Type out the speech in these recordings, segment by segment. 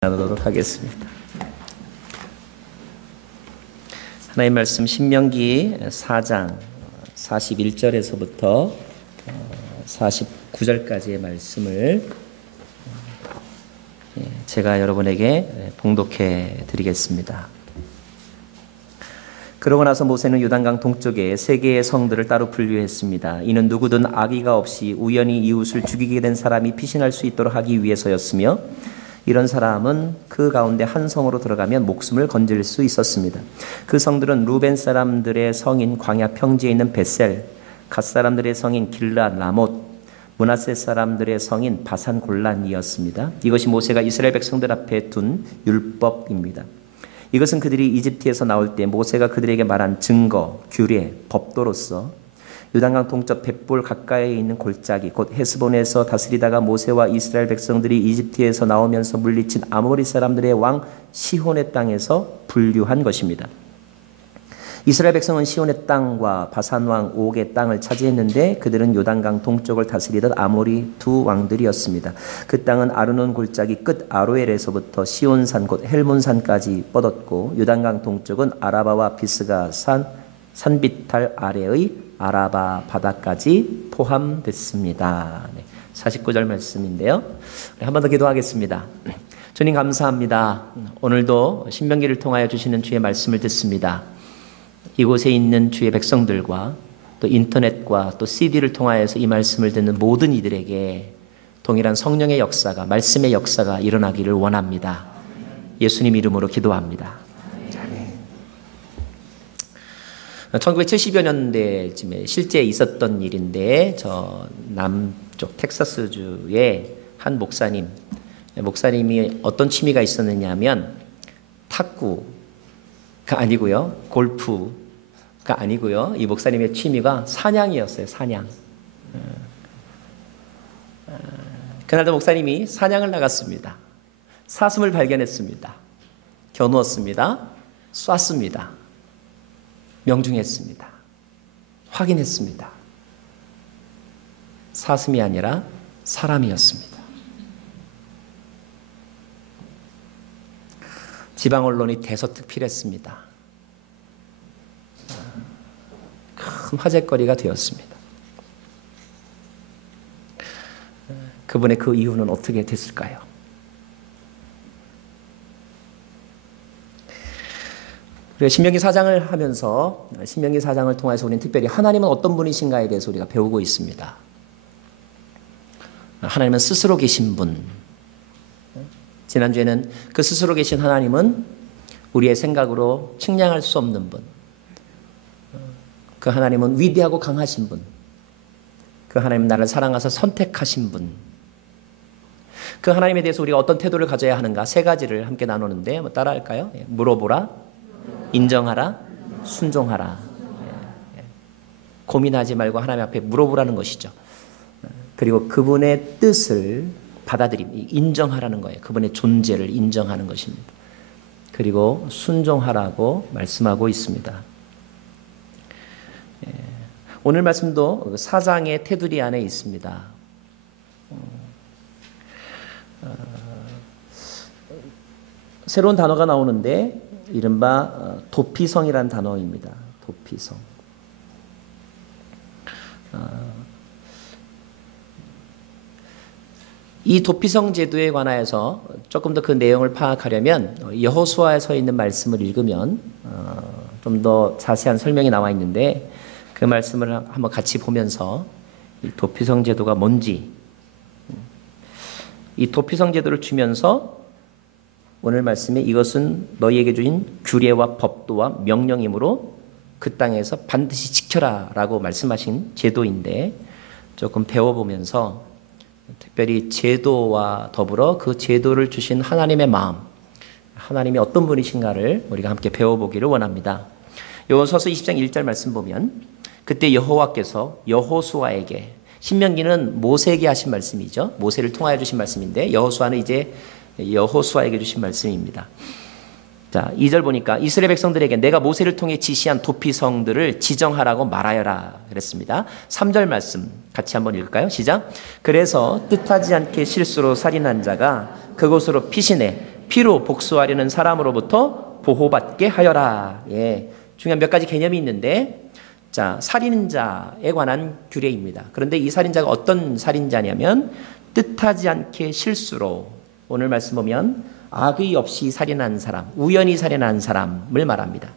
나누도록 하겠습니다. 하나님 말씀 신명기 4장 41절에서부터 49절까지의 말씀을 제가 여러분에게 봉독해 드리겠습니다. 그러고 나서 모세는 요단강 동쪽에 세 개의 성들을 따로 분류했습니다. 이는 누구든 악의가 없이 우연히 이웃을 죽이게 된 사람이 피신할 수 있도록 하기 위해서였으며, 이런 사람은 그 가운데 한 성으로 들어가면 목숨을 건질 수 있었습니다. 그 성들은 루벤 사람들의 성인 광야 평지에 있는 벳셀, 갓 사람들의 성인 길앗 라못, 므낫세 사람들의 성인 바산 골란이었습니다. 이것이 모세가 이스라엘 백성들 앞에 둔 율법입니다. 이것은 그들이 이집트에서 나올 때 모세가 그들에게 말한 증거, 규례, 법도로서 요단강 동쪽 벳볼 가까이에 있는 골짜기 곧 헤스본에서 다스리다가 모세와 이스라엘 백성들이 이집트에서 나오면서 물리친 아모리 사람들의 왕 시혼의 땅에서 분류한 것입니다. 이스라엘 백성은 시혼의 땅과 바산 왕 옥의 땅을 차지했는데, 그들은 요단강 동쪽을 다스리던 아모리 두 왕들이었습니다. 그 땅은 아르논 골짜기 끝 아로엘에서부터 시온산 곧 헬몬산까지 뻗었고, 요단강 동쪽은 아라바와 비스가 산비탈 아래의 아라바 바다까지 포함됐습니다. 49절 말씀인데요. 한 번 더 기도하겠습니다. 주님 감사합니다. 오늘도 신명기를 통하여 주시는 주의 말씀을 듣습니다. 이곳에 있는 주의 백성들과 또 인터넷과 또 CD를 통하여서 이 말씀을 듣는 모든 이들에게 동일한 성령의 역사가, 말씀의 역사가 일어나기를 원합니다. 예수님 이름으로 기도합니다. 1970여 년대쯤에 실제 있었던 일인데, 저 남쪽 텍사스주의 한 목사님이 어떤 취미가 있었느냐 하면 탁구가 아니고요, 골프가 아니고요, 이 목사님의 취미가 사냥이었어요. 사냥. 그날도 목사님이 사냥을 나갔습니다. 사슴을 발견했습니다. 겨누었습니다. 쐈습니다. 명중했습니다. 확인했습니다. 사슴이 아니라 사람이었습니다. 지방 언론이 대서특필했습니다. 큰 화제거리가 되었습니다. 그분의 그 이유는 어떻게 됐을까요? 신명기 4장을 하면서, 신명기 4장을 통해서 우리는 특별히 하나님은 어떤 분이신가에 대해서 우리가 배우고 있습니다. 하나님은 스스로 계신 분. 지난주에는 그 스스로 계신 하나님은 우리의 생각으로 측량할 수 없는 분. 그 하나님은 위대하고 강하신 분. 그 하나님은 나를 사랑하셔서 선택하신 분. 그 하나님에 대해서 우리가 어떤 태도를 가져야 하는가, 세 가지를 함께 나누는데, 따라할까요? 물어보라, 인정하라, 순종하라. 고민하지 말고 하나님 앞에 물어보라는 것이죠. 그리고 그분의 뜻을 인정하라는 거예요. 그분의 존재를 인정하는 것입니다. 그리고 순종하라고 말씀하고 있습니다. 오늘 말씀도 4장의 테두리 안에 있습니다. 새로운 단어가 나오는데, 이른바 도피성이라는 단어입니다. 도피성. 이 도피성 제도에 관하여서 조금 더 그 내용을 파악하려면 여호수아에 서 있는 말씀을 읽으면 좀 더 자세한 설명이 나와 있는데, 그 말씀을 한번 같이 보면서 이 도피성 제도가 뭔지, 이 도피성 제도를 주면서 오늘 말씀에 이것은 너희에게 주신 규례와 법도와 명령이므로 그 땅에서 반드시 지켜라 라고 말씀하신 제도인데, 조금 배워보면서 특별히 제도와 더불어 그 제도를 주신 하나님의 마음, 하나님이 어떤 분이신가를 우리가 함께 배워보기를 원합니다. 여호수아서 20장 1절 말씀 보면, 그때 여호와께서 여호수아에게, 신명기는 모세에게 하신 말씀이죠. 모세를 통하여 주신 말씀인데, 여호수아는 이제 여호수아에게 주신 말씀입니다. 자, 2절 보니까 이스라엘 백성들에게 내가 모세를 통해 지시한 도피성들을 지정하라고 말하여라 그랬습니다. 3절 말씀 같이 한번 읽을까요? 시작. 그래서 뜻하지 않게 실수로 살인한 자가 그곳으로 피신해 피로 복수하려는 사람으로부터 보호받게 하여라. 예, 중요한 몇 가지 개념이 있는데, 자, 살인자에 관한 규례입니다. 그런데 이 살인자가 어떤 살인자냐면 뜻하지 않게 실수로, 오늘 말씀 보면 악의 없이 살인한 사람, 우연히 살인한 사람을 말합니다.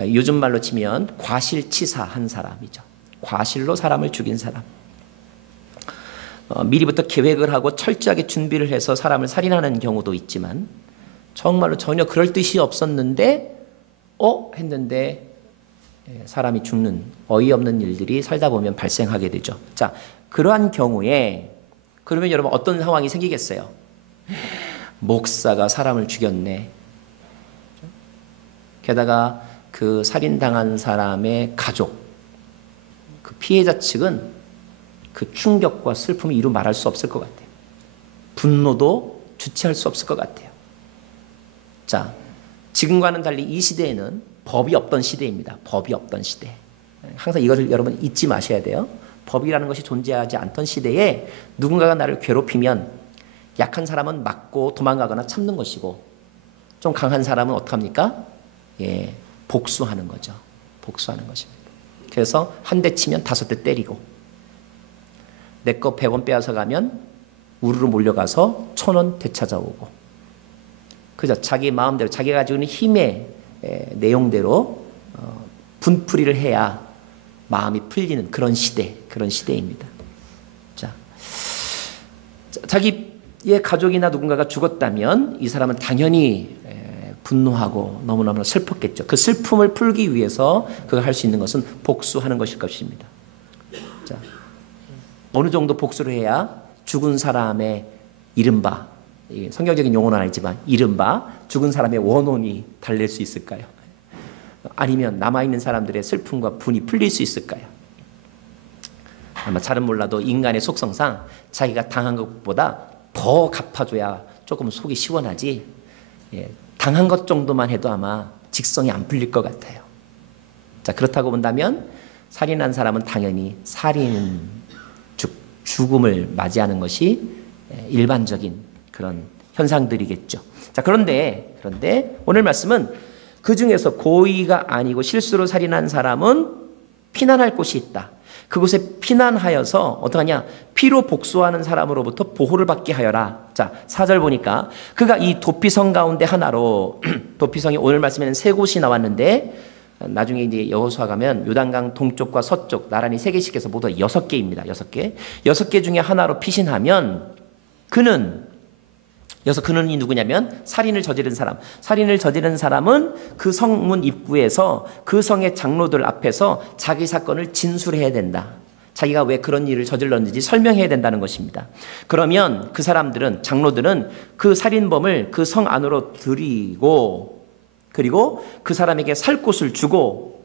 요즘 말로 치면 과실치사한 사람이죠. 과실로 사람을 죽인 사람. 미리부터 계획을 하고 철저하게 준비를 해서 사람을 살인하는 경우도 있지만, 정말로 전혀 그럴 뜻이 없었는데 했는데 사람이 죽는 어이없는 일들이 살다 보면 발생하게 되죠. 자, 그러한 경우에 그러면 여러분 어떤 상황이 생기겠어요? 목사가 사람을 죽였네. 게다가 그 살인당한 사람의 가족, 그 피해자 측은 그 충격과 슬픔이 이루 말할 수 없을 것 같아요. 분노도 주체할 수 없을 것 같아요. 자, 지금과는 달리 이 시대에는 법이 없던 시대입니다. 법이 없던 시대. 항상 이것을 여러분 잊지 마셔야 돼요. 법이라는 것이 존재하지 않던 시대에 누군가가 나를 괴롭히면 약한 사람은 맞고 도망가거나 참는 것이고, 좀 강한 사람은 어떡합니까? 예, 복수하는 거죠. 복수하는 것입니다. 그래서 한 대 치면 5대 때리고, 내 거 100원 빼앗아 가면 우르르 몰려가서 1,000원 되찾아오고, 그죠? 자기 마음대로, 자기가 가지고 있는 힘의 내용대로 분풀이를 해야 마음이 풀리는 그런 시대입니다. 자, 자기의 가족이나 누군가가 죽었다면 이 사람은 당연히 분노하고 너무너무 슬펐겠죠. 그 슬픔을 풀기 위해서 그가 할 수 있는 것은 복수하는 것일 것입니다. 자, 어느 정도 복수를 해야 죽은 사람의 이른바, 성경적인 용어는 아니지만 이른바 죽은 사람의 원혼이 달랠 수 있을까요? 아니면 남아있는 사람들의 슬픔과 분이 풀릴 수 있을까요? 아마 잘은 몰라도 인간의 속성상 자기가 당한 것보다 더 갚아줘야 조금 속이 시원하지, 당한 것 정도만 해도 아마 직성이 안 풀릴 것 같아요. 자, 그렇다고 본다면 살인한 사람은 당연히 죽음을 맞이하는 것이 일반적인 그런 현상들이겠죠. 자, 그런데 오늘 말씀은 그 중에서 고의가 아니고 실수로 살인한 사람은 피난할 곳이 있다. 그곳에 피난하여서 어떡하냐? 피로 복수하는 사람으로부터 보호를 받게 하여라. 자, 4절 보니까 그가 이 도피성 가운데 하나로, 도피성이 오늘 말씀에는 3곳이 나왔는데 나중에 이제 여호수아 가면 요단강 동쪽과 서쪽 나란히 3개씩 해서 모두 6개입니다. 6개. 6개 중에 하나로 피신하면 그는이 누구냐면 살인을 저지른 사람. 살인을 저지른 사람은 그 성문 입구에서 그 성의 장로들 앞에서 자기 사건을 진술해야 된다. 자기가 왜 그런 일을 저질렀는지 설명해야 된다는 것입니다. 그러면 그 사람들은, 장로들은 그 살인범을 그 성 안으로 들이고, 그리고 그 사람에게 살 곳을 주고,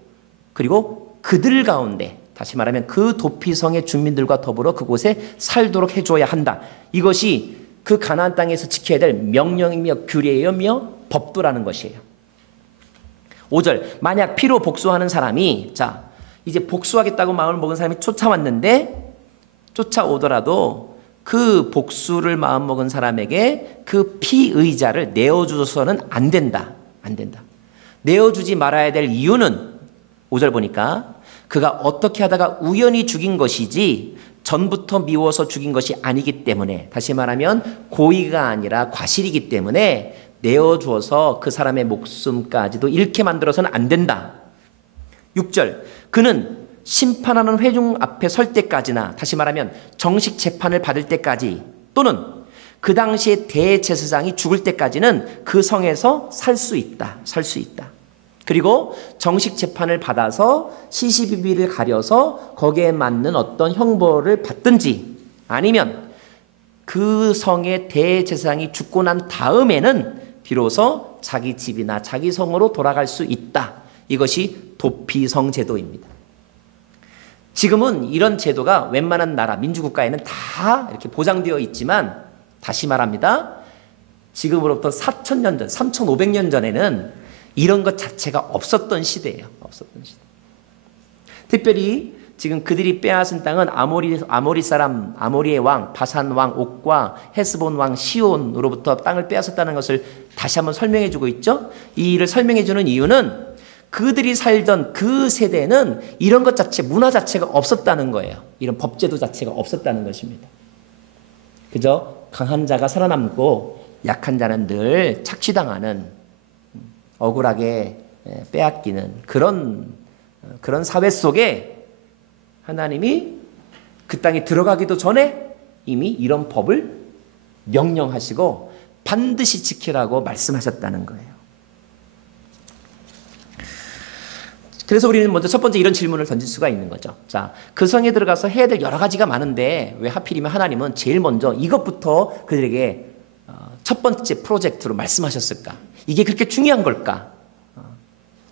그리고 그들 가운데, 다시 말하면 그 도피성의 주민들과 더불어 그곳에 살도록 해줘야 한다. 이것이 그 가나안 땅에서 지켜야 될 명령이며 규례이며 법도라는 것이에요. 5절, 만약 피로 복수하는 사람이, 자, 이제 복수하겠다고 마음을 먹은 사람이 쫓아오더라도 그 복수를 마음먹은 사람에게 그 피의자를 내어주서는 안 된다. 내어주지 말아야 될 이유는 5절 보니까 그가 어떻게 하다가 우연히 죽인 것이지 전부터 미워서 죽인 것이 아니기 때문에, 다시 말하면 고의가 아니라 과실이기 때문에 내어주어서 그 사람의 목숨까지도 잃게 만들어서는 안 된다. 6절, 그는 심판하는 회중 앞에 설 때까지나, 다시 말하면 정식 재판을 받을 때까지, 또는 그 당시에 대제사장이 죽을 때까지는 그 성에서 살 수 있다. 그리고 정식 재판을 받아서 시시비비를 가려서 거기에 맞는 어떤 형벌을 받든지, 아니면 그 성의 대제사장이 죽고 난 다음에는 비로소 자기 집이나 자기 성으로 돌아갈 수 있다. 이것이 도피성 제도입니다. 지금은 이런 제도가 웬만한 나라, 민주국가에는 다 이렇게 보장되어 있지만, 다시 말합니다. 지금으로부터 4,000년 전, 3,500년 전에는 이런 것 자체가 없었던 시대예요. 특별히 지금 그들이 빼앗은 땅은 아모리 사람, 아모리의 왕, 바산 왕 옥과 헤스본 왕 시온으로부터 땅을 빼앗았다는 것을 다시 한번 설명해 주고 있죠. 이 일을 설명해 주는 이유는 그들이 살던 그 세대는 이런 것 자체, 문화 자체가 없었다는 거예요. 이런 법제도 자체가 없었다는 것입니다. 그저 강한 자가 살아남고 약한 자는 늘 착취당하는, 억울하게 빼앗기는 그런 사회 속에 하나님이 그 땅에 들어가기도 전에 이미 이런 법을 명령하시고 반드시 지키라고 말씀하셨다는 거예요. 그래서 우리는 먼저 첫 번째 이런 질문을 던질 수가 있는 거죠. 자, 그 성에 들어가서 해야 될 여러 가지가 많은데 왜 하필이면 하나님은 제일 먼저 이것부터 그들에게 첫 번째 프로젝트로 말씀하셨을까? 이게 그렇게 중요한 걸까?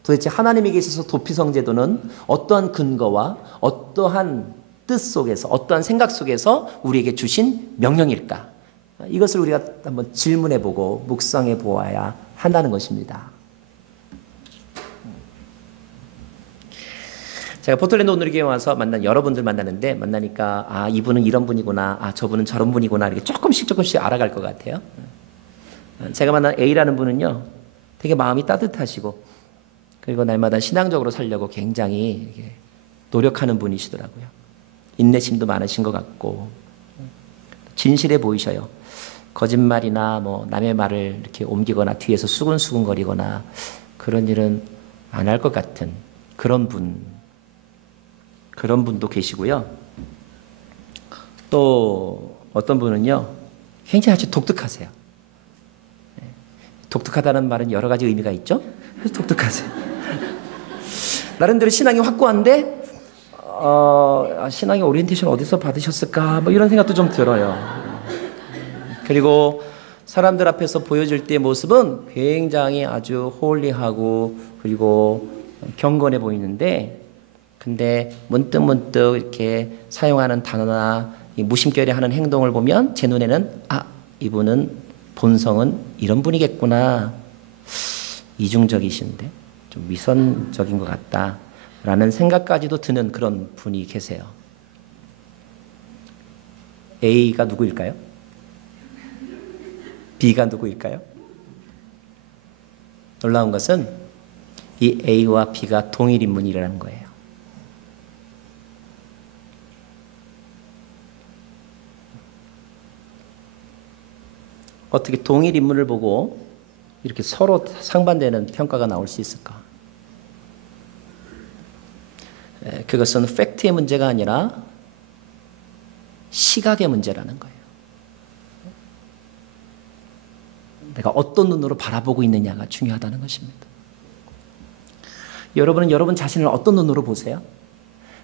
도대체 하나님에게 있어서 도피성제도는 어떠한 근거와 어떠한 뜻 속에서, 어떠한 생각 속에서 우리에게 주신 명령일까? 이것을 우리가 한번 질문해보고 묵상해 보아야 한다는 것입니다. 제가 포틀랜드 온누리교회 와서 만난 여러분들 만나는데, 만나니까 아, 이분은 이런 분이구나, 아, 저분은 저런 분이구나, 이렇게 조금씩 알아갈 것 같아요. 제가 만난 A라는 분은요, 되게 마음이 따뜻하시고, 그리고 날마다 신앙적으로 살려고 굉장히 노력하는 분이시더라고요. 인내심도 많으신 것 같고 진실해 보이셔요. 거짓말이나 뭐 남의 말을 이렇게 옮기거나 뒤에서 수근수근거리거나 그런 일은 안 할 것 같은 그런 분도 계시고요. 또 어떤 분은요, 굉장히 아주 독특하세요. 독특하다는 말은 여러 가지 의미가 있죠. 그래서 독특하세요. 나름대로 신앙이 확고한데 신앙의 오리엔테이션 어디서 받으셨을까? 뭐 이런 생각도 좀 들어요. 그리고 사람들 앞에서 보여줄 때의 모습은 굉장히 아주 홀리하고 그리고 경건해 보이는데, 근데 문득문득 이렇게 사용하는 단어나 무심결에 하는 행동을 보면 제 눈에는 아, 이분은 본성은 이런 분이겠구나, 이중적이신데 좀 위선적인 것 같다라는 생각까지도 드는 그런 분이 계세요. A가 누구일까요? B가 누구일까요? 놀라운 것은 이 A와 B가 동일 인물이라는 거예요. 어떻게 동일 인물을 보고 이렇게 서로 상반되는 평가가 나올 수 있을까? 그것은 팩트의 문제가 아니라 시각의 문제라는 거예요. 내가 어떤 눈으로 바라보고 있느냐가 중요하다는 것입니다. 여러분은 여러분 자신을 어떤 눈으로 보세요?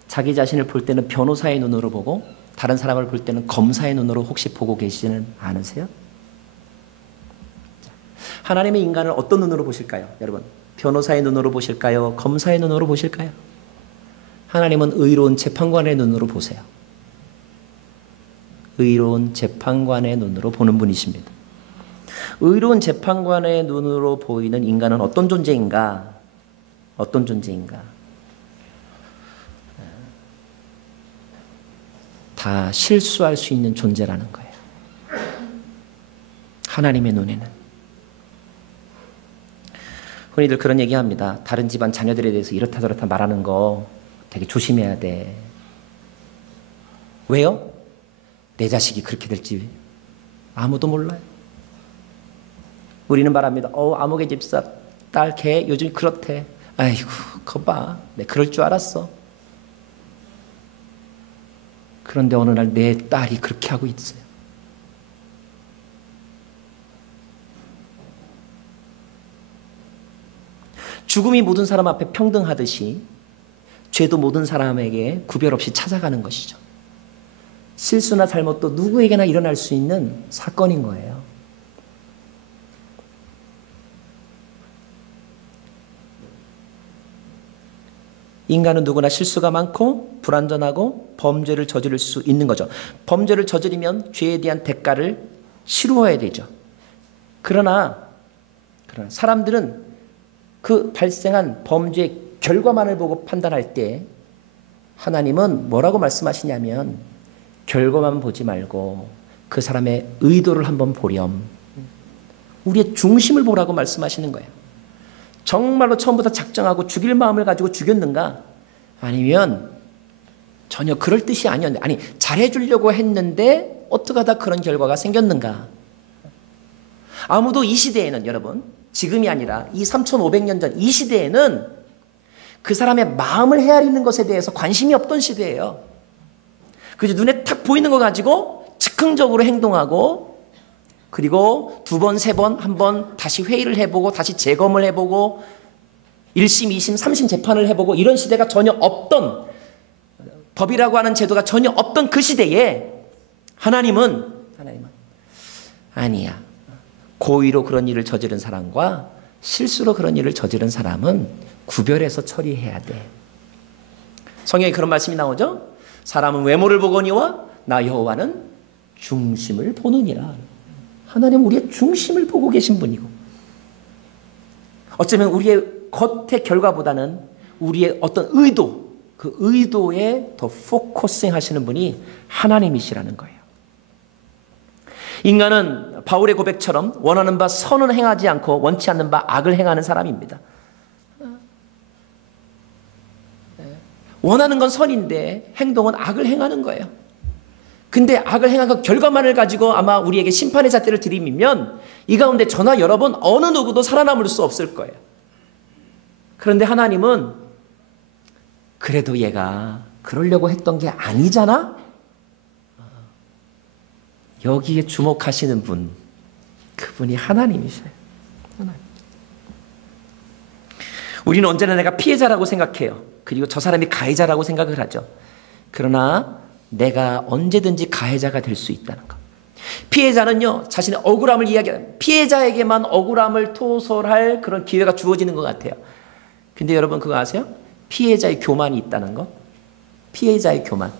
자기 자신을 볼 때는 변호사의 눈으로 보고 다른 사람을 볼 때는 검사의 눈으로 혹시 보고 계시지는 않으세요? 하나님의 인간을 어떤 눈으로 보실까요? 여러분, 변호사의 눈으로 보실까요? 검사의 눈으로 보실까요? 하나님은 의로운 재판관의 눈으로 보세요. 의로운 재판관의 눈으로 보는 분이십니다. 의로운 재판관의 눈으로 보이는 인간은 어떤 존재인가? 어떤 존재인가? 다 실수할 수 있는 존재라는 거예요. 하나님의 눈에는. 흔히들 그런 얘기합니다. 다른 집안 자녀들에 대해서 이렇다 저렇다 말하는 거 되게 조심해야 돼. 왜요? 내 자식이 그렇게 될지 아무도 몰라요. 우리는 말합니다. 아무개 집사 딸 걔 요즘 그렇대. 아이고 거 봐. 내 그럴 줄 알았어. 그런데 어느 날 내 딸이 그렇게 하고 있어요. 죽음이 모든 사람 앞에 평등하듯이 죄도 모든 사람에게 구별 없이 찾아가는 것이죠. 실수나 잘못도 누구에게나 일어날 수 있는 사건인 거예요. 인간은 누구나 실수가 많고 불완전하고 범죄를 저지를 수 있는 거죠. 범죄를 저지르면 죄에 대한 대가를 치루어야 되죠. 그러나 사람들은 그 발생한 범죄의 결과만을 보고 판단할 때 하나님은 뭐라고 말씀하시냐면 결과만 보지 말고 그 사람의 의도를 한번 보렴. 우리의 중심을 보라고 말씀하시는 거예요. 정말로 처음부터 작정하고 죽일 마음을 가지고 죽였는가? 아니면 전혀 그럴 뜻이 아니었는데, 아니 잘해주려고 했는데 어떻게 하다 그런 결과가 생겼는가? 아무도 이 시대에는, 여러분, 지금이 아니라 이 3500년 전 이 시대에는 그 사람의 마음을 헤아리는 것에 대해서 관심이 없던 시대예요. 그래서 눈에 탁 보이는 거 가지고 즉흥적으로 행동하고, 그리고 두 번, 세 번, 한 번 다시 회의를 해보고 다시 재검을 해보고 1심, 2심, 3심 재판을 해보고, 이런 시대가 전혀 없던, 법이라고 하는 제도가 전혀 없던 그 시대에 하나님은 아니야. 고의로 그런 일을 저지른 사람과 실수로 그런 일을 저지른 사람은 구별해서 처리해야 돼. 성경에 그런 말씀이 나오죠. 사람은 외모를 보거니와 나 여호와는 중심을 보느니라. 하나님은 우리의 중심을 보고 계신 분이고, 어쩌면 우리의 겉의 결과보다는 우리의 어떤 의도, 그 의도에 더 포커싱 하시는 분이 하나님이시라는 거예요. 인간은 바울의 고백처럼 원하는 바 선은 행하지 않고 원치 않는 바 악을 행하는 사람입니다. 원하는 건 선인데 행동은 악을 행하는 거예요. 근데 악을 행한 그 결과만을 가지고 아마 우리에게 심판의 잣대를 들이밀면 이 가운데 저나 여러분 어느 누구도 살아남을 수 없을 거예요. 그런데 하나님은 그래도 얘가 그러려고 했던 게 아니잖아? 여기에 주목하시는 분, 그분이 하나님이세요. 하나님. 우리는 언제나 내가 피해자라고 생각해요. 그리고 저 사람이 가해자라고 생각을 하죠. 그러나 내가 언제든지 가해자가 될 수 있다는 것. 피해자는요, 자신의 억울함을 이야기해요. 피해자에게만 억울함을 토설할 그런 기회가 주어지는 것 같아요. 근데 여러분 그거 아세요? 피해자의 교만이 있다는 것. 피해자의 교만.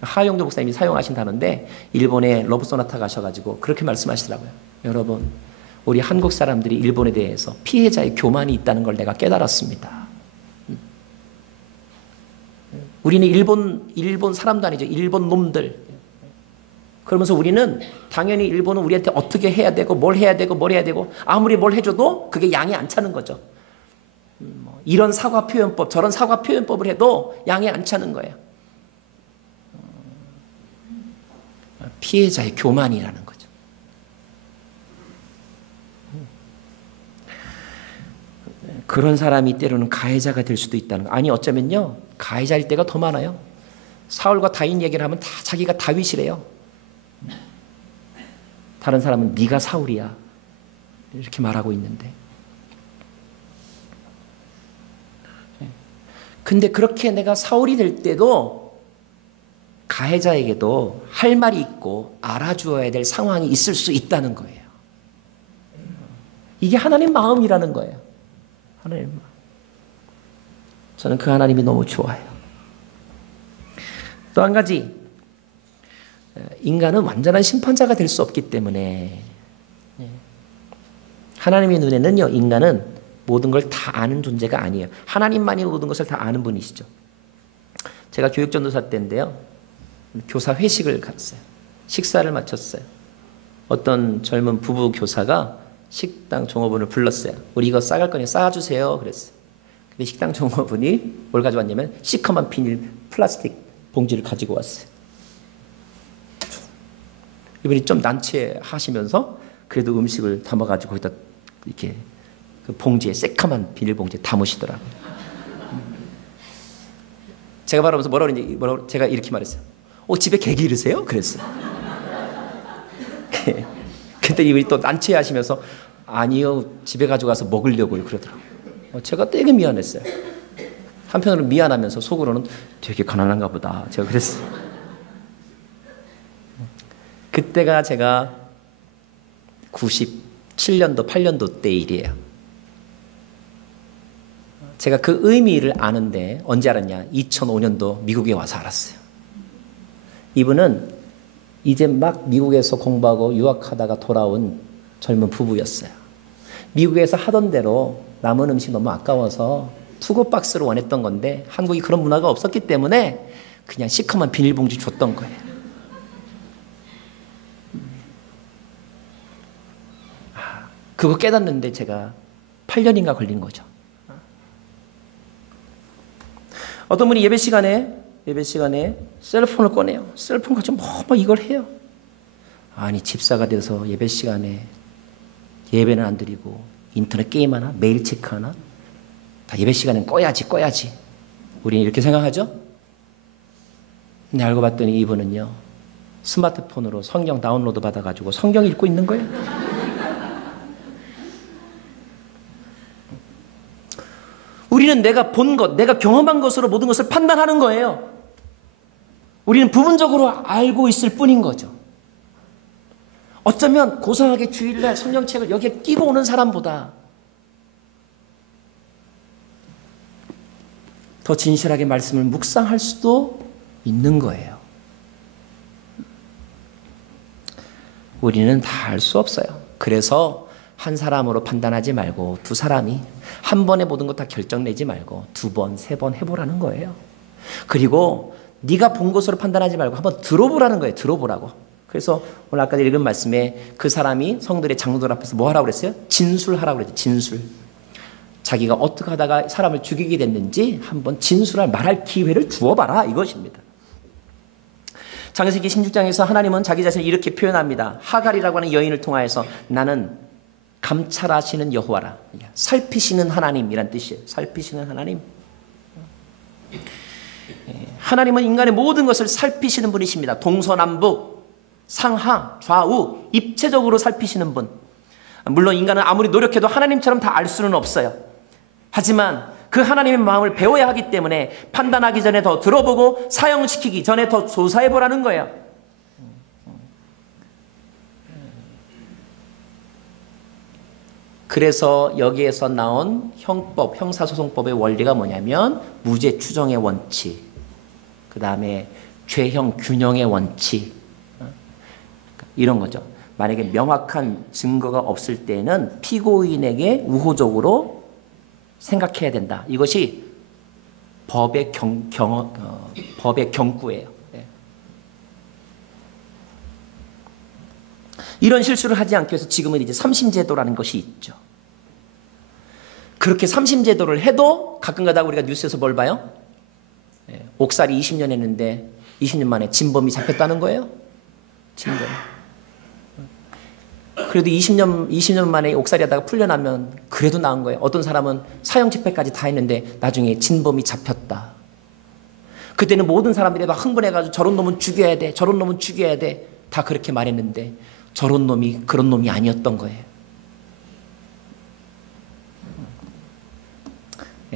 하용조 목사님이 사용하신 단어인데 일본에 러브소나타 가셔가지고 그렇게 말씀하시더라고요. 여러분, 우리 한국 사람들이 일본에 대해서 피해자의 교만이 있다는 걸 내가 깨달았습니다. 우리는 일본 사람도 아니죠. 일본 놈들. 그러면서 우리는 당연히 일본은 우리한테 어떻게 해야 되고 뭘 해야 되고 뭘 해야 되고 아무리 뭘 해줘도 그게 양이 안 차는 거죠. 이런 사과 표현법 저런 사과 표현법을 해도 양이 안 차는 거예요. 피해자의 교만이라는 거죠. 그런 사람이 때로는 가해자가 될 수도 있다는 거. 아니 어쩌면요 가해자일 때가 더 많아요. 사울과 다윗 얘기를 하면 다 자기가 다윗이래요. 다른 사람은 네가 사울이야 이렇게 말하고 있는데, 근데 그렇게 내가 사울이 될 때도 가해자에게도 할 말이 있고 알아주어야 될 상황이 있을 수 있다는 거예요. 이게 하나님 마음이라는 거예요. 하나님 마음. 저는 그 하나님이 너무 좋아요. 또 한 가지, 인간은 완전한 심판자가 될 수 없기 때문에 하나님의 눈에는요 인간은 모든 걸 다 아는 존재가 아니에요. 하나님만이 모든 것을 다 아는 분이시죠. 제가 교육전도사 때인데요, 교사 회식을 갔어요. 식사를 마쳤어요. 어떤 젊은 부부 교사가 식당 종업원을 불렀어요. 우리 이거 싸갈 거니 싸주세요 그랬어요. 근데 식당 종업원이 뭘 가져왔냐면 시커먼 비닐 플라스틱 봉지를 가지고 왔어요. 이분이 좀 난처하시면서 그래도 음식을 담아가지고 거기다 이렇게 그 봉지에 새까만 비닐 봉지에 담으시더라고요. 제가 바라보면서 뭐라고 제가 이렇게 말했어요. 집에 개 기르세요? 그랬어요. 그때 이분이 또 난처해하시면서 아니요 집에 가져가서 먹으려고요 그러더라고요. 제가 되게 미안했어요. 한편으로는 미안하면서 속으로는 되게 가난한가 보다 제가 그랬어요. 그때가 제가 97년도 8년도 때 일이에요. 제가 그 의미를 아는데 언제 알았냐, 2005년도 미국에 와서 알았어요. 이분은 이제 막 미국에서 공부하고 유학하다가 돌아온 젊은 부부였어요. 미국에서 하던 대로 남은 음식 너무 아까워서 투고박스를 원했던 건데 한국이 그런 문화가 없었기 때문에 그냥 시커먼 비닐봉지 줬던 거예요. 그거 깨닫는데 제가 8년인가 걸린 거죠. 어떤 분이 예배 시간에 셀폰을 꺼내요. 셀폰 가지고 뭐 이걸 해요. 아니, 집사가 돼서 예배 시간에 예배는 안 드리고 인터넷 게임하나 메일 체크하나, 다 예배 시간엔 꺼야지. 우리는 이렇게 생각하죠. 근데 알고 봤더니 이분은요, 스마트폰으로 성경 다운로드 받아가지고 성경 읽고 있는 거예요. 우리는 내가 본 것, 내가 경험한 것으로 모든 것을 판단하는 거예요. 우리는 부분적으로 알고 있을 뿐인 거죠. 어쩌면 고상하게 주일날 성경책을 여기에 끼고 오는 사람보다 더 진실하게 말씀을 묵상할 수도 있는 거예요. 우리는 다 알 수 없어요. 그래서 한 사람으로 판단하지 말고 두 사람이 한 번에 모든 것 다 결정내지 말고 2번, 3번 해보라는 거예요. 그리고 네가 본 것으로 판단하지 말고 한번 들어보라는 거예요. 들어보라고. 그래서 오늘 아까 읽은 말씀에 그 사람이 성들의 장로들 앞에서 뭐 하라고 그랬어요? 진술하라고 그랬죠. 진술. 자기가 어떻게 하다가 사람을 죽이게 됐는지 한번 진술할 말할 기회를 주어봐라, 이것입니다. 창세기 16장에서 하나님은 자기 자신을 이렇게 표현합니다. 하갈이라고 하는 여인을 통하여서 나는 감찰하시는 여호와라, 살피시는 하나님이란 뜻이에요. 살피시는 하나님. 하나님은 인간의 모든 것을 살피시는 분이십니다. 동서남북, 상하, 좌우 입체적으로 살피시는 분. 물론 인간은 아무리 노력해도 하나님처럼 다 알 수는 없어요. 하지만 그 하나님의 마음을 배워야 하기 때문에 판단하기 전에 더 들어보고 사용시키기 전에 더 조사해보라는 거예요. 그래서 여기에서 나온 형법, 형사소송법의 원리가 뭐냐면 무죄 추정의 원칙, 그 다음에 죄형 균형의 원칙, 이런 거죠. 만약에 명확한 증거가 없을 때는 피고인에게 우호적으로 생각해야 된다. 이것이 법의 경구예요. 이런 실수를 하지 않기 위해서 지금은 이제 삼심제도라는 것이 있죠. 그렇게 삼심제도를 해도 가끔가다 우리가 뉴스에서 뭘 봐요? 옥살이 20년 했는데 20년 만에 진범이 잡혔다는 거예요. 진범. 그래도 20년 만에 옥살이 하다가 풀려나면 그래도 나은 거예요. 어떤 사람은 사형 집행까지 다 했는데 나중에 진범이 잡혔다. 그때는 모든 사람들이 막 흥분해가지고 저런 놈은 죽여야 돼, 저런 놈은 죽여야 돼, 다 그렇게 말했는데 저런 놈이 그런 놈이 아니었던 거예요.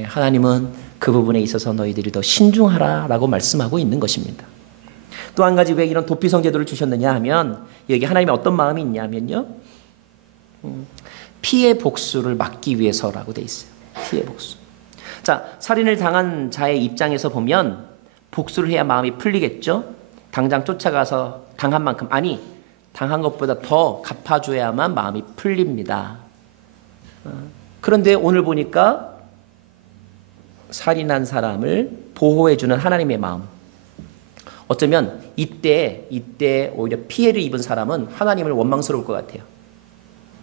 하나님은 그 부분에 있어서 너희들이 더 신중하라라고 말씀하고 있는 것입니다. 또 한 가지 왜 이런 도피성 제도를 주셨느냐 하면 여기 하나님의 어떤 마음이 있냐면요, 피해 복수를 막기 위해서라고 돼 있어요. 피해 복수. 자, 살인을 당한 자의 입장에서 보면 복수를 해야 마음이 풀리겠죠. 당장 쫓아가서 당한 만큼, 아니 당한 것보다 더 갚아줘야만 마음이 풀립니다. 그런데 오늘 보니까 살인한 사람을 보호해주는 하나님의 마음. 어쩌면 이때 오히려 피해를 입은 사람은 하나님을 원망스러울 것 같아요.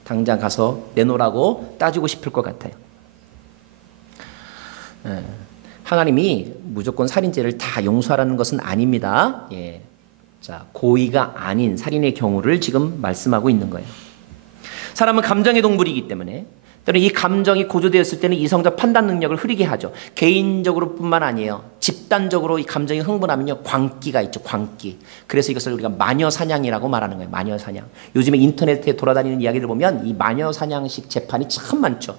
당장 가서 내놓으라고 따지고 싶을 것 같아요. 하나님이 무조건 살인죄를 다 용서하라는 것은 아닙니다. 자, 고의가 아닌 살인의 경우를 지금 말씀하고 있는 거예요. 사람은 감정의 동물이기 때문에 또는 이 감정이 고조되었을 때는 이성적 판단 능력을 흐리게 하죠. 개인적으로 뿐만 아니에요. 집단적으로 이 감정이 흥분하면요, 광기가 있죠. 광기. 그래서 이것을 우리가 마녀사냥이라고 말하는 거예요. 마녀사냥. 요즘에 인터넷에 돌아다니는 이야기를 보면 이 마녀사냥식 재판이 참 많죠.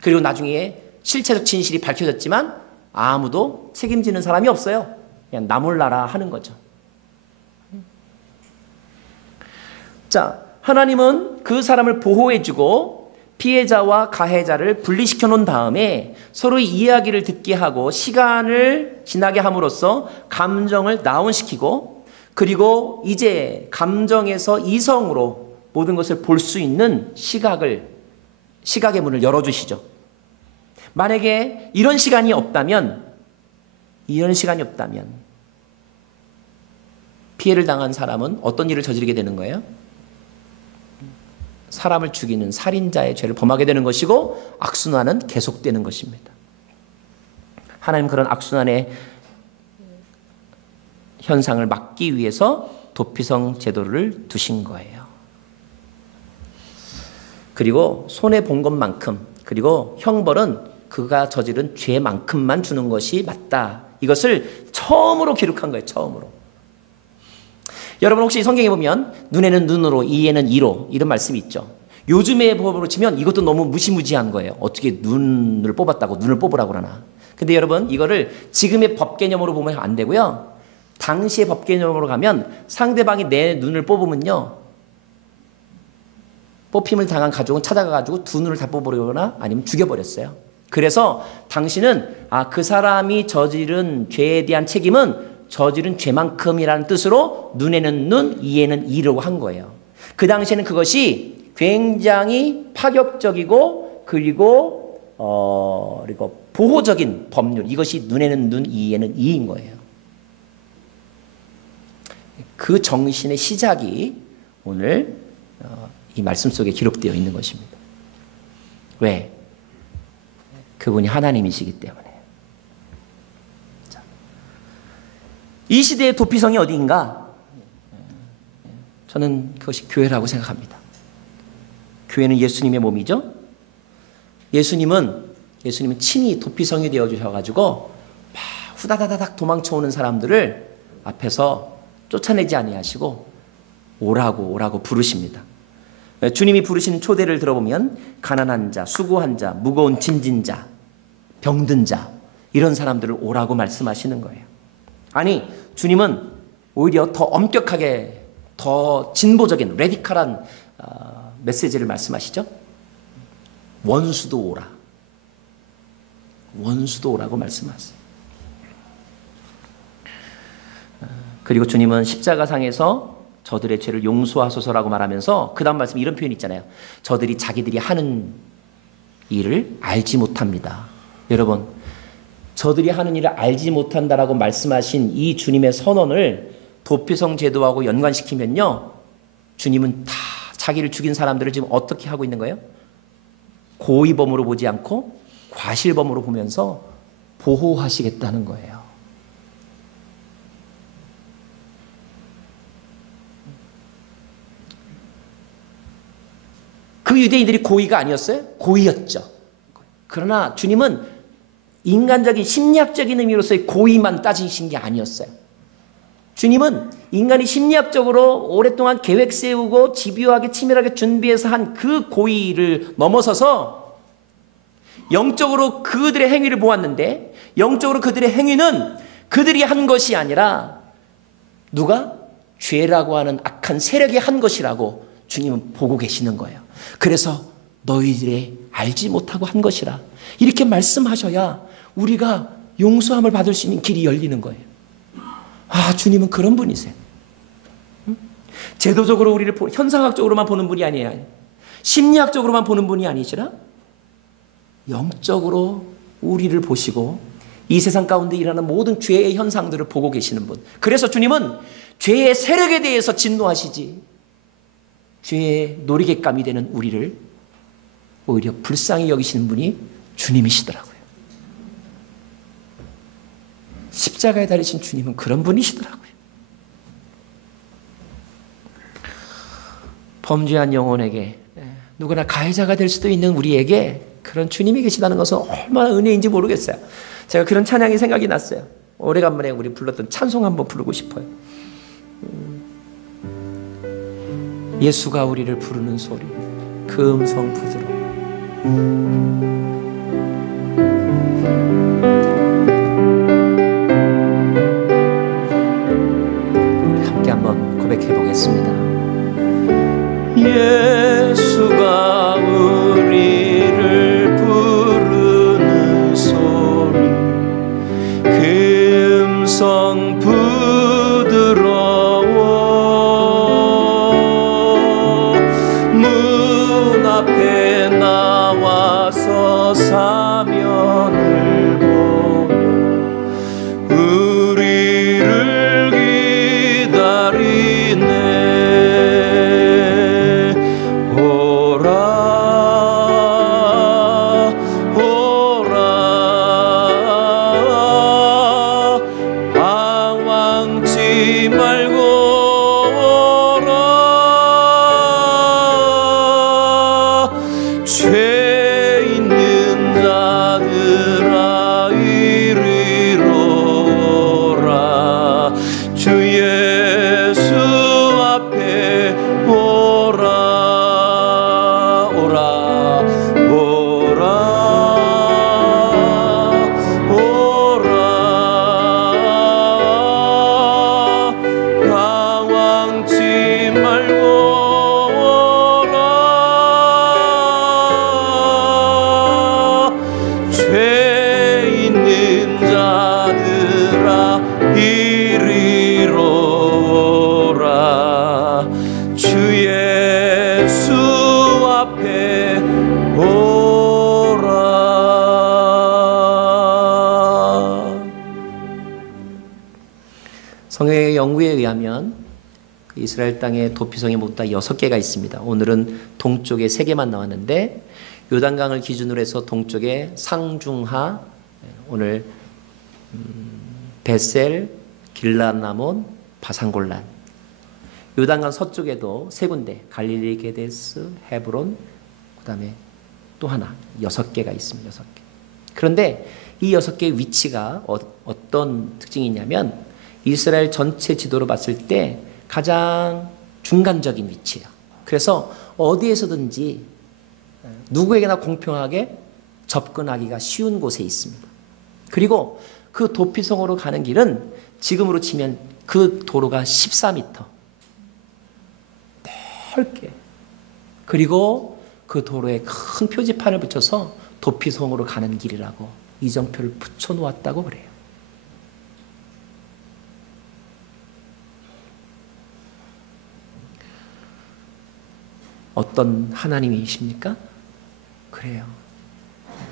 그리고 나중에 실체적 진실이 밝혀졌지만 아무도 책임지는 사람이 없어요. 그냥 나몰라라 하는 거죠. 자, 하나님은 그 사람을 보호해주고 피해자와 가해자를 분리시켜 놓은 다음에 서로의 이야기를 듣게 하고 시간을 지나게 함으로써 감정을 다운시키고, 그리고 이제 감정에서 이성으로 모든 것을 볼 수 있는 시각의 문을 열어주시죠. 만약에 이런 시간이 없다면 피해를 당한 사람은 어떤 일을 저지르게 되는 거예요? 사람을 죽이는 살인자의 죄를 범하게 되는 것이고 악순환은 계속되는 것입니다. 하나님 그런 악순환의 현상을 막기 위해서 도피성 제도를 두신 거예요. 그리고 손해본 것만큼, 그리고 형벌은 그가 저지른 죄만큼만 주는 것이 맞다. 이것을 처음으로 기록한 거예요. 처음으로. 여러분 혹시 성경에 보면 눈에는 눈으로, 이에는 이로 이런 말씀이 있죠. 요즘의 법으로 치면 이것도 너무 무시무지한 거예요. 어떻게 눈을 뽑았다고 눈을 뽑으라고 그러나. 근데 여러분 이거를 지금의 법 개념으로 보면 안 되고요. 당시의 법 개념으로 가면 상대방이 내 눈을 뽑으면요. 뽑힘을 당한 가족은 찾아가가지고 두 눈을 다 뽑으려거나 아니면 죽여버렸어요. 그래서 당신은 그 사람이 저지른 죄에 대한 책임은 저지른 죄만큼이라는 뜻으로 눈에는 눈, 이에는 이라고 한 거예요. 그 당시에는 그것이 굉장히 파격적이고 그리고 보호적인 법률, 이것이 눈에는 눈, 이에는 이인 거예요. 그 정신의 시작이 오늘 이 말씀 속에 기록되어 있는 것입니다. 왜? 그분이 하나님이시기 때문에. 이 시대의 도피성이 어디인가? 저는 그것이 교회라고 생각합니다. 교회는 예수님의 몸이죠. 예수님은 친히 도피성이 되어 주셔가지고 막 후다다닥 도망쳐오는 사람들을 앞에서 쫓아내지 아니하시고 오라고 부르십니다. 주님이 부르시는 초대를 들어보면 가난한 자, 수고한 자, 무거운 짐진 자, 병든 자 이런 사람들을 오라고 말씀하시는 거예요. 아니 주님은 오히려 더 엄격하게 더 진보적인 레디컬한 메시지를 말씀하시죠. 원수도 오라. 원수도 오라고 말씀하세요. 그리고 주님은 십자가상에서 저들의 죄를 용서하소서라고 말하면서 그 다음 말씀 이런 표현이 있잖아요. 저들이 자기들이 하는 일을 알지 못합니다. 여러분 저들이 하는 일을 알지 못한다라고 말씀하신 이 주님의 선언을 도피성 제도하고 연관시키면요. 주님은 다 자기를 죽인 사람들을 지금 어떻게 하고 있는 거예요? 고의범으로 보지 않고 과실범으로 보면서 보호하시겠다는 거예요. 그 유대인들이 고의가 아니었어요? 고의였죠. 그러나 주님은 인간적인 심리학적인 의미로서의 고의만 따지신 게 아니었어요. 주님은 인간이 심리학적으로 오랫동안 계획 세우고 집요하게 치밀하게 준비해서 한 그 고의를 넘어서서 영적으로 그들의 행위를 보았는데 영적으로 그들의 행위는 그들이 한 것이 아니라 누가? 죄라고 하는 악한 세력이 한 것이라고 주님은 보고 계시는 거예요. 그래서 너희들의 알지 못하고 한 것이라 이렇게 말씀하셔야 우리가 용서함을 받을 수 있는 길이 열리는 거예요. 주님은 그런 분이세요. 제도적으로 우리를 현상학적으로만 보는 분이 아니에요. 심리학적으로만 보는 분이 아니시라 영적으로 우리를 보시고 이 세상 가운데 일어나는 모든 죄의 현상들을 보고 계시는 분. 그래서 주님은 죄의 세력에 대해서 진노하시지 죄의 놀이객감이 되는 우리를 오히려 불쌍히 여기시는 분이 주님이시더라고요. 십자가에 달리신 주님은 그런 분이시더라고요. 범죄한 영혼에게 누구나 가해자가 될 수도 있는 우리에게 그런 주님이 계시다는 것은 얼마나 은혜인지 모르겠어요. 제가 그런 찬양이 생각이 났어요. 오래간만에 우리 불렀던 찬송 한번 부르고 싶어요. 예수가 우리를 부르는 소리 그 음성 부드러워 함께 한번 고백해 보겠습니다. 예수가 우리를 부르는 소리 그 음성 부드러워 문 앞에 나와서 사며 죄 있는 자들아 이리로 오라. 주 예수 앞에 오라. 오라 오라 오라. 당황치 말고 오라. 죄 있는 자들아 이리로 오라. 주 예수 앞에 오라. 성경의 연구에 의하면 그 이스라엘 땅에 도피성이 모두 다 6개가 있습니다. 오늘은 동쪽에 3개만 나왔는데 요단강을 기준으로 해서 동쪽에 상중하, 오늘 베셀, 길라나몬, 바산골란. 요단강 서쪽에도 3군데, 갈릴리, 게데스, 헤브론, 그 다음에 또 하나 6개가 있습니다. 6개. 그런데 이 6개의 위치가 어떤 특징이 있냐면 이스라엘 전체 지도로 봤을 때 가장 중간적인 위치예요. 그래서 어디에서든지 누구에게나 공평하게 접근하기가 쉬운 곳에 있습니다. 그리고 그 도피성으로 가는 길은 지금으로 치면 그 도로가 14m 넓게, 그리고 그 도로에 큰 표지판을 붙여서 도피성으로 가는 길이라고 이정표를 붙여놓았다고 그래요. 어떤 하나님이십니까? 그래요.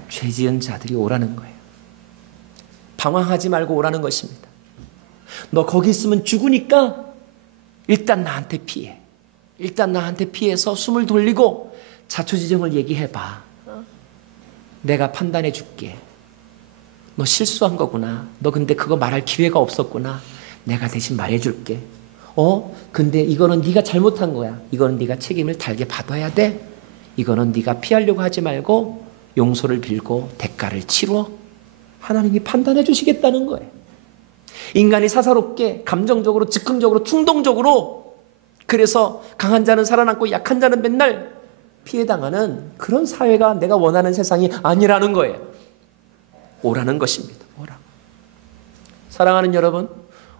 죄 지은 자들이 오라는 거예요. 방황하지 말고 오라는 것입니다. 너 거기 있으면 죽으니까 일단 나한테 피해. 일단 나한테 피해서 숨을 돌리고 자초지종을 얘기해봐. 내가 판단해 줄게. 너 실수한 거구나. 너 근데 그거 말할 기회가 없었구나. 내가 대신 말해줄게. 근데 이거는 네가 잘못한 거야. 이거는 네가 책임을 달게 받아야 돼. 이거는 네가 피하려고 하지 말고 용서를 빌고 대가를 치루어. 하나님이 판단해 주시겠다는 거예요. 인간이 사사롭게 감정적으로 즉흥적으로 충동적으로, 그래서 강한 자는 살아남고 약한 자는 맨날 피해당하는 그런 사회가 내가 원하는 세상이 아니라는 거예요. 오라는 것입니다. 오라. 사랑하는 여러분,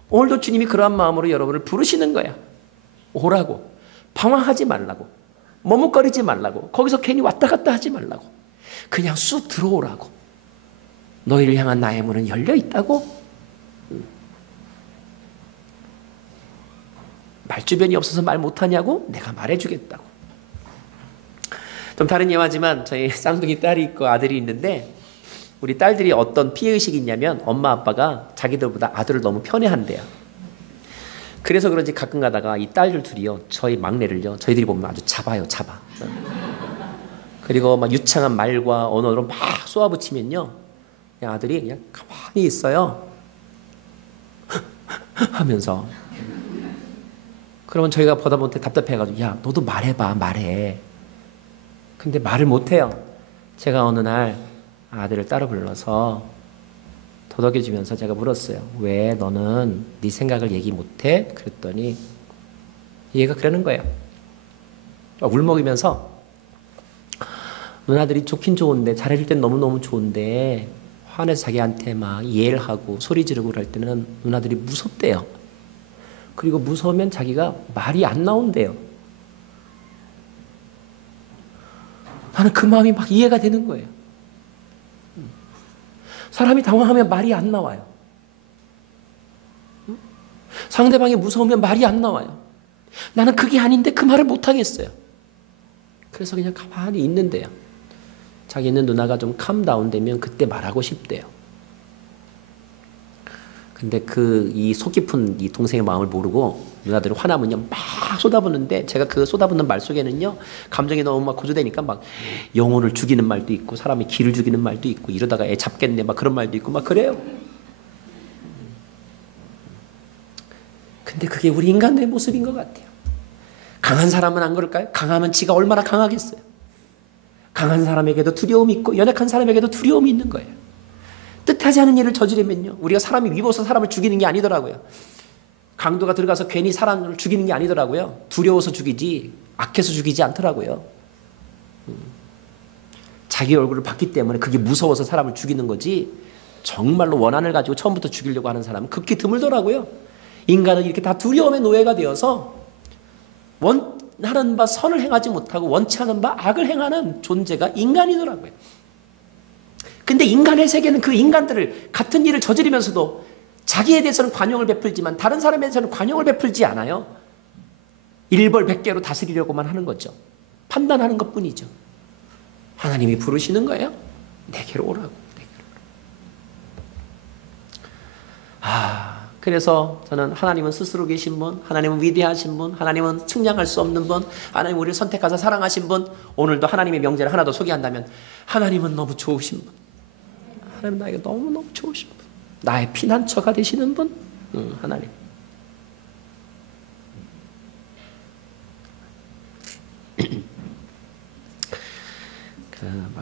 오늘도 주님이 그러한 마음으로 여러분을 부르시는 거야. 오라고. 방황하지 말라고. 머뭇거리지 말라고. 거기서 괜히 왔다 갔다 하지 말라고. 그냥 쑥 들어오라고. 너희를 향한 나의 문은 열려 있다고. 말주변이 없어서 말 못하냐고? 내가 말해주겠다고. 좀 다른 예화지만 저희 쌍둥이 딸이 있고 아들이 있는데, 우리 딸들이 어떤 피해의식이 있냐면 엄마 아빠가 자기들보다 아들을 너무 편애한대요. 그래서 그런지 가끔 가다가 이 딸들 둘이요, 저희 막내를요, 저희들이 보면 아주 잡아요. 그리고 막 유창한 말과 언어로 막 쏘아붙이면요, 그냥 아들이 그냥 가만히 있어요. 하면서. 그러면 저희가 보다 못해 답답해가지고, 야, 너도 말해봐, 말해. 근데 말을 못해요. 제가 어느 날 아들을 따로 불러서 도덕해주면서 제가 물었어요. 왜 너는 네 생각을 얘기 못해? 그랬더니 얘가 그러는 거예요. 울먹이면서, 누나들이 좋긴 좋은데, 잘해줄 땐 너무너무 좋은데 화내서 자기한테 막 이해를 하고 소리 지르고 그럴 때는 누나들이 무섭대요. 그리고 무서우면 자기가 말이 안 나온대요. 나는 그 마음이 막 이해가 되는 거예요. 사람이 당황하면 말이 안 나와요. 상대방이 무서우면 말이 안 나와요. 나는 그게 아닌데 그 말을 못 하겠어요. 그래서 그냥 가만히 있는데요. 자기는 누나가 좀 캄다운 되면 그때 말하고 싶대요. 근데 이 속 깊은 이 동생의 마음을 모르고 누나들이 화나면요 막 쏟아붓는데, 제가 그 쏟아붓는 말 속에는요 감정이 너무 막 고조되니까 막 영혼을 죽이는 말도 있고 사람의 기를 죽이는 말도 있고, 이러다가 애 잡겠네 막 그런 말도 있고 막 그래요. 근데 그게 우리 인간의 모습인 것 같아요. 강한 사람은 안 그럴까요? 강하면 지가 얼마나 강하겠어요. 강한 사람에게도 두려움이 있고 연약한 사람에게도 두려움이 있는 거예요. 뜻하지 않은 일을 저지르면요, 우리가 사람이 미워서 사람을 죽이는 게 아니더라고요. 강도가 들어가서 괜히 사람을 죽이는 게 아니더라고요. 두려워서 죽이지 악해서 죽이지 않더라고요. 자기 얼굴을 봤기 때문에 그게 무서워서 사람을 죽이는 거지, 정말로 원한을 가지고 처음부터 죽이려고 하는 사람은 극히 드물더라고요. 인간은 이렇게 다 두려움의 노예가 되어서 원하는 바 선을 행하지 못하고 원치 않은 바 악을 행하는 존재가 인간이더라고요. 근데 인간의 세계는 그 인간들을 같은 일을 저지르면서도 자기에 대해서는 관용을 베풀지만 다른 사람에 대해서는 관용을 베풀지 않아요. 일벌백계로 다스리려고만 하는 거죠. 판단하는 것뿐이죠. 하나님이 부르시는 거예요. 내게로 오라고. 그래서 저는 하나님은 스스로 계신 분, 하나님은 위대하신 분, 하나님은 측량할 수 없는 분, 하나님 우리를 선택하사 사랑하신 분, 오늘도 하나님의 명제를 하나 더 소개한다면 하나님은 너무 좋으신 분, 하나님 나에게 너무너무 좋으신 분, 나의 피난처가 되시는 분, 하나님.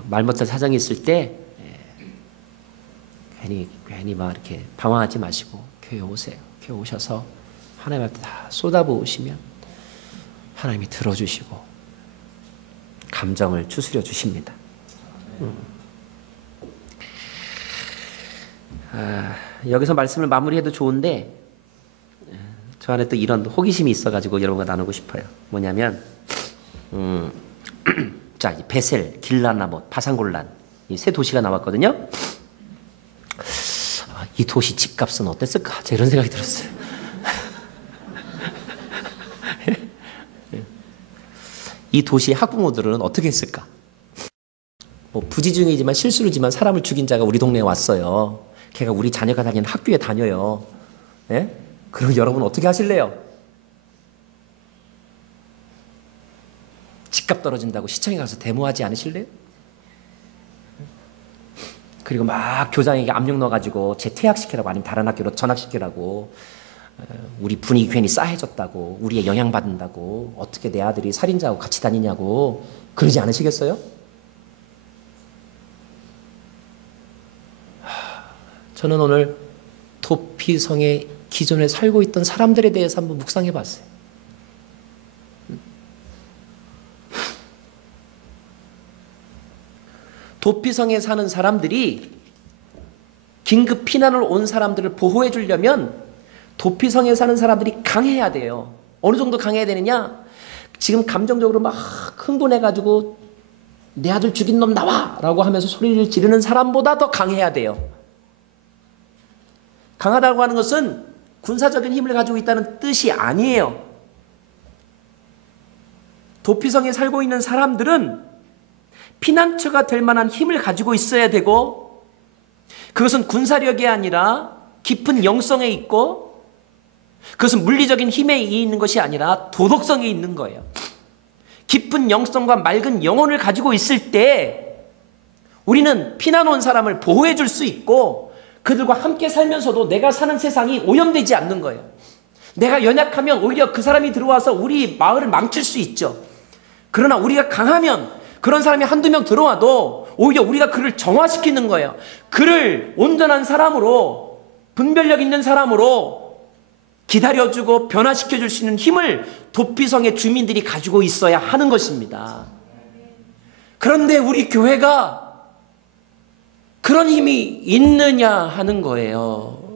말 못할 사정이 있을 때 괜히 막 이렇게 방황하지 마시고 교회 오세요. 교회 오셔서 하나님 앞에 다 쏟아부으시면 하나님이 들어주시고 감정을 추스려 주십니다. 여기서 말씀을 마무리해도 좋은데 저 안에 또 이런 호기심이 있어가지고 여러분과 나누고 싶어요. 뭐냐면 자, 베셀, 길라나못, 바산골란 이 세 도시가 나왔거든요. 이 도시 집값은 어땠을까? 제가 이런 생각이 들었어요. 이 도시의 학부모들은 어떻게 했을까? 뭐 부지중이지만 실수로지만 사람을 죽인 자가 우리 동네에 왔어요. 걔가 우리 자녀가 다니는 학교에 다녀요. 예? 그럼 여러분 어떻게 하실래요? 집값 떨어진다고 시청에 가서 데모하지 않으실래요? 그리고 막 교장에게 압력 넣어가지고 재퇴학시키라고 아니면 다른 학교로 전학시키라고, 우리 분위기 괜히 싸해졌다고, 우리의 영향받는다고, 어떻게 내 아들이 살인자하고 같이 다니냐고 그러지 않으시겠어요? 저는 오늘 도피성에 기존에 살고 있던 사람들에 대해서 한번 묵상해 봤어요. 도피성에 사는 사람들이 긴급 피난을 온 사람들을 보호해 주려면 도피성에 사는 사람들이 강해야 돼요. 어느 정도 강해야 되느냐? 지금 감정적으로 막 흥분해가지고 내 아들 죽인 놈 나와! 라고 하면서 소리를 지르는 사람보다 더 강해야 돼요. 강하다고 하는 것은 군사적인 힘을 가지고 있다는 뜻이 아니에요. 도피성에 살고 있는 사람들은 피난처가 될 만한 힘을 가지고 있어야 되고, 그것은 군사력이 아니라 깊은 영성에 있고, 그것은 물리적인 힘에 있는 것이 아니라 도덕성에 있는 거예요. 깊은 영성과 맑은 영혼을 가지고 있을 때 우리는 피난 온 사람을 보호해 줄 수 있고 그들과 함께 살면서도 내가 사는 세상이 오염되지 않는 거예요. 내가 연약하면 오히려 그 사람이 들어와서 우리 마을을 망칠 수 있죠. 그러나 우리가 강하면 그런 사람이 한두 명 들어와도 오히려 우리가 그를 정화시키는 거예요. 그를 온전한 사람으로, 분별력 있는 사람으로 기다려주고 변화시켜줄 수 있는 힘을 도피성의 주민들이 가지고 있어야 하는 것입니다. 그런데 우리 교회가 그런 힘이 있느냐 하는 거예요.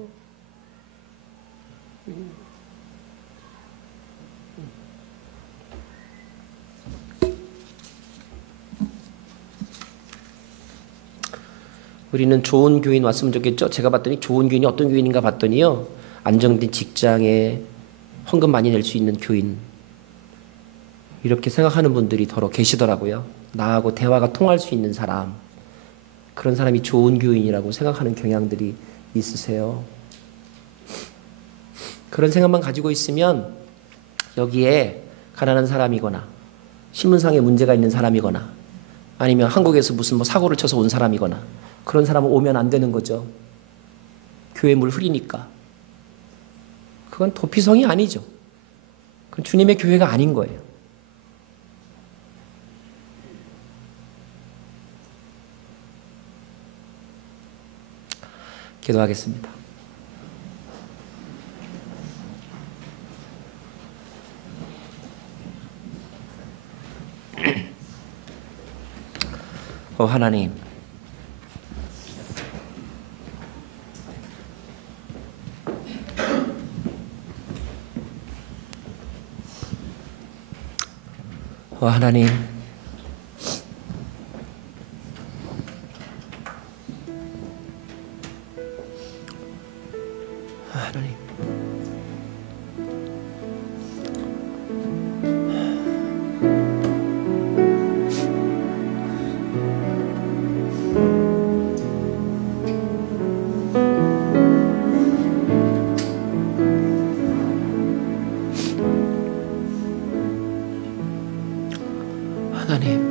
우리는 좋은 교인 왔으면 좋겠죠. 제가 봤더니 좋은 교인이 어떤 교인인가 봤더니요, 안정된 직장에 헌금 많이 낼 수 있는 교인, 이렇게 생각하는 분들이 더러 계시더라고요. 나하고 대화가 통할 수 있는 사람, 그런 사람이 좋은 교인이라고 생각하는 경향들이 있으세요. 그런 생각만 가지고 있으면 여기에 가난한 사람이거나 신문상에 문제가 있는 사람이거나 아니면 한국에서 무슨 뭐 사고를 쳐서 온 사람이거나 그런 사람은 오면 안 되는 거죠. 교회 물 흐리니까. 그건 도피성이 아니죠. 그건 주님의 교회가 아닌 거예요. 기도하겠습니다. 하나님, 하나님, 하나님, 하나님,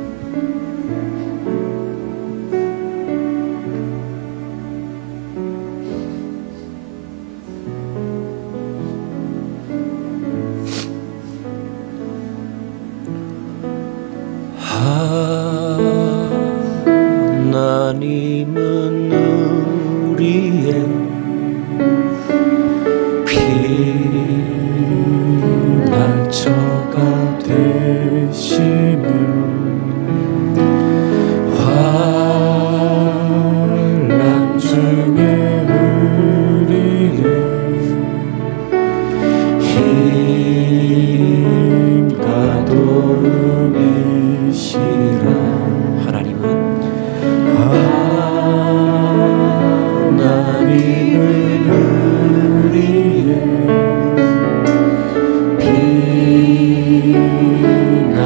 하나님은 우리의 피난처가 되시며 환난 중에 우리의 힘과 도움이시라. 하나님은 우리의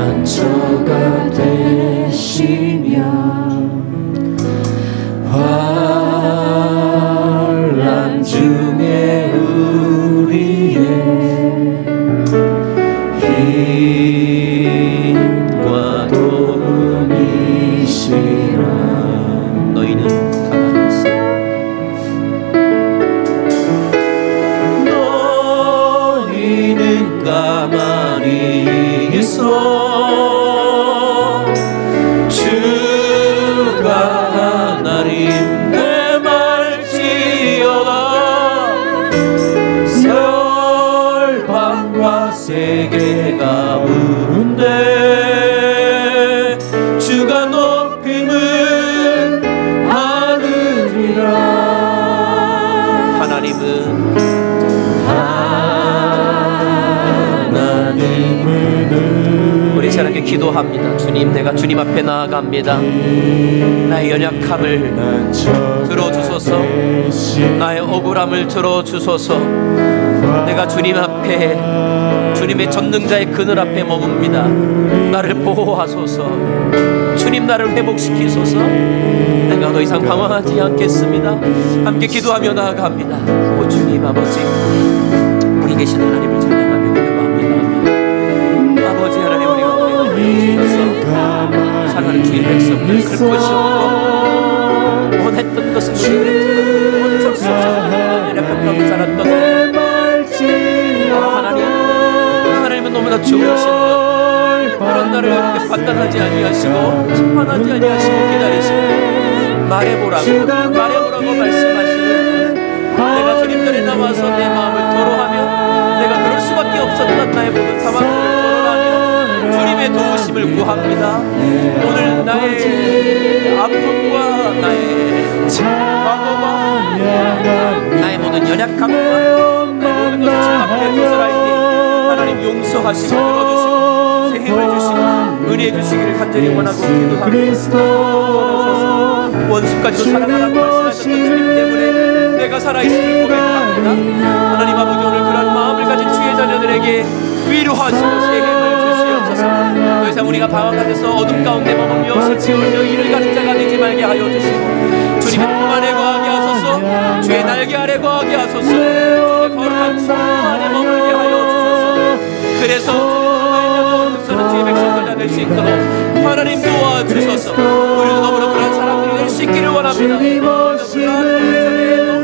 피난처가 되시며 환난 중에 우리의 힘과 도움이시라. 너희는 가만히 있어. 주가 하나님 되말지어다. 열방과 세계가 부른데 주가 높임을 하느니라. 하나님은 우리 사랑하게 기도합니다. 주님, 내가 주님 앞에 나아갑니다. 나의 연약함을 들어주소서. 나의 억울함을 들어주소서. 내가 주님 앞에, 주님의 전능자의 그늘 앞에 머뭅니다. 나를 보호하소서. 주님, 나를 회복시키소서. 내가 더 이상 방황하지 않겠습니다. 함께 기도하며 나아갑니다. 오 주님 아버지, 우리 계신 하나님을 찬양하며 기도합니다. 아버지 하나님, 우리가 사랑하는 주의 백성들 그 것이 없고 원했던 것은 어쩔 수 없어서 약간 살았던 하나님은 너무나 좋으신 것, 그런 나를 이렇게 판단하지 아니하시고 심판하지 아니하시고 기다리시고 말해보라고 말씀하시는 내가 주님 전에 나와서 내 마음을 토로하며 내가 그럴 수밖에 없었던 나의 모든 상황을 주님의 도우심을 구합니다. 오늘 나의 아픔과 나의 과거와 나의 모든 연약함과 나의 모든 것을 주 앞에 도설할 때 하나님 용서하시고 들어주시고 새 힘을 주시고 은혜 주시기를 간절히 원하고 기도합니다. 원수까지도 사랑하라고 말씀하셨던 주님 때문에 내가 살아있음을 고백합니다. 하나님 아버지, 오늘 그런 마음을 가진 주의 자녀들에게 위로하시고 새 힘을 더 이상 우리가 방황하면서 어둠 가운데 머물며 슬피 울며 이를 가진 자가 되지 말게 하여 주시고 주님의 품 안에 거하게 하소서. 주의 날개 아래 거하게 하소서. 주의 거룩한 손 안에 머물게 하여 주소서. 그래서 주님의 주의 백성들 될 수 있도록 하나님 도와주소서. 우리도 너무나 그런 사람들이 될 수 있기를 원합니다.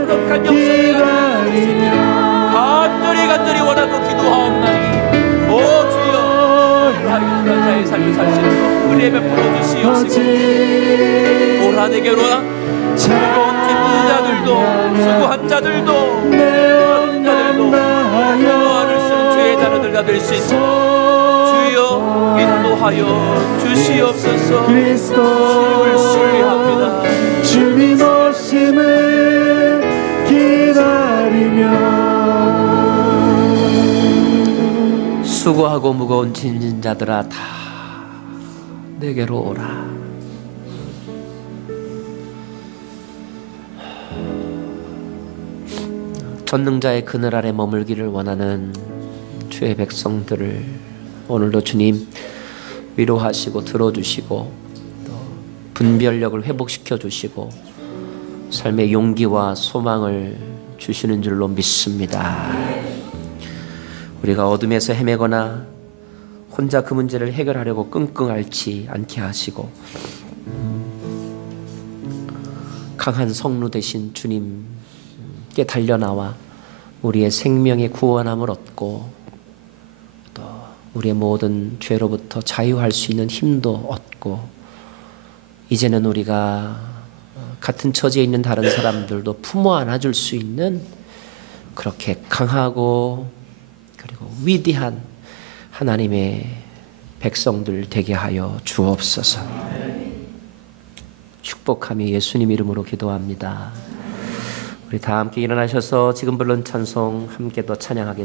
넉넉한 역사를 가질 수 있기를 간절히 원하고 기도하옵나니 오 주여, 하나님 자의 삶을 살 수 있도록 은혜 베풀어 주시옵시고 오라 내게로 즐거운 뒷부자들 수고한 자들도 영어를 쓰는 주의 자녀들과 될 수 있도록 주여 인도하여 주시옵소서. 주님을 신뢰합니다. 주님 오심을 기다리며 수고하고 무거운 짐진 자들아 다 내게로 오라. 전능자의 그늘 아래 머물기를 원하는 주의 백성들을 오늘도 주님 위로하시고 들어주시고 또 분별력을 회복시켜 주시고 삶의 용기와 소망을 주시는 줄로 믿습니다. 우리가 어둠에서 헤매거나 혼자 그 문제를 해결하려고 끙끙 앓지 않게 하시고 강한 성루 되신 주님께 달려나와 우리의 생명의 구원함을 얻고 또 우리의 모든 죄로부터 자유할 수 있는 힘도 얻고 이제는 우리가 같은 처지에 있는 다른 사람들도 품어 안아줄 수 있는 그렇게 강하고 그리고 위대한 하나님의 백성들 되게 하여 주옵소서. 축복하며 예수님 이름으로 기도합니다. 우리 다 함께 일어나셔서 지금 부른 찬송 함께 더 찬양하겠습니다.